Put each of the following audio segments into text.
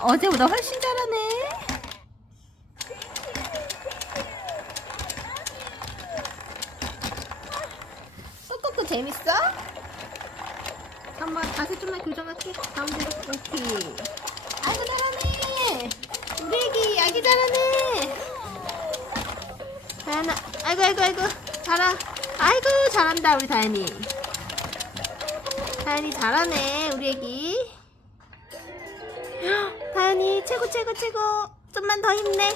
어제보다 훨씬 잘하네. 꼬꼬꼬 재밌어? 한번 자세 좀만 교정할게. 가운데로 오케이. 아이고 잘하네. 우리 애기 아기 잘하네. 다현아, 아이고 아이고 아이고 잘하. 아이고 잘한다 우리 다현이. 다현이 잘하네 우리 애기. 다현이 최고 최고 최고. 좀만 더 힘내.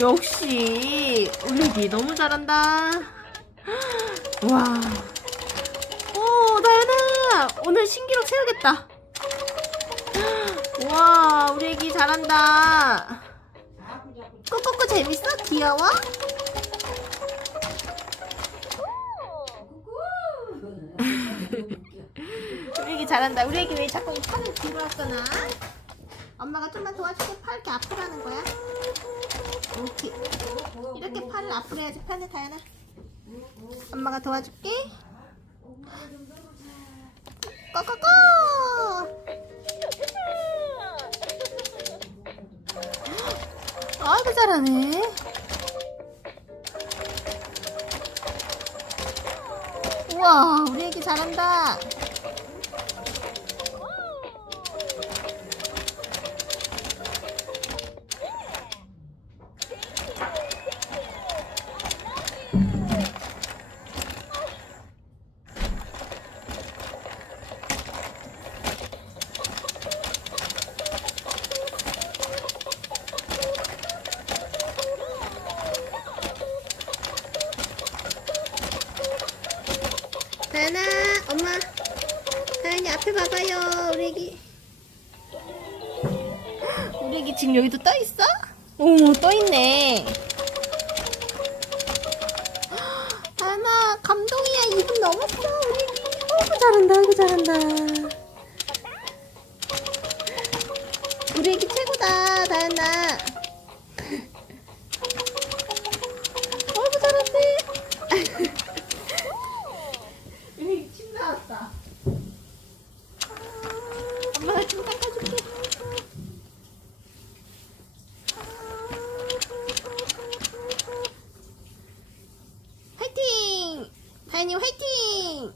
역시 우리 애기 너무 잘한다. 와. 오 다현아 오늘 신기록 세우겠다. 와 우리 애기 잘한다. 꼬꼬꼬 재밌어? 귀여워? 잘한다. 우리 애기 왜 자꾸 이 팔을 뒤로 하거나? 엄마가 좀만 도와줄게. 팔 이렇게 앞으로 하는 거야. 오케이. 이렇게 팔을 앞으로 해야지 편해, 다현아. 엄마가 도와줄게. 꼬꼬꼬! 아이고 잘하네. 우와, 우리 애기 잘한다. 다현아, 엄마. 다현이 앞에 봐봐요, 우리 애기. 우리 애기 지금 여기도 떠 있어? 오, 떠 있네. 다현아, 감동이야. 2분 넘었어, 우리 애기. 어이구, 잘한다, 아이고, 잘한다. 아니 화이팅!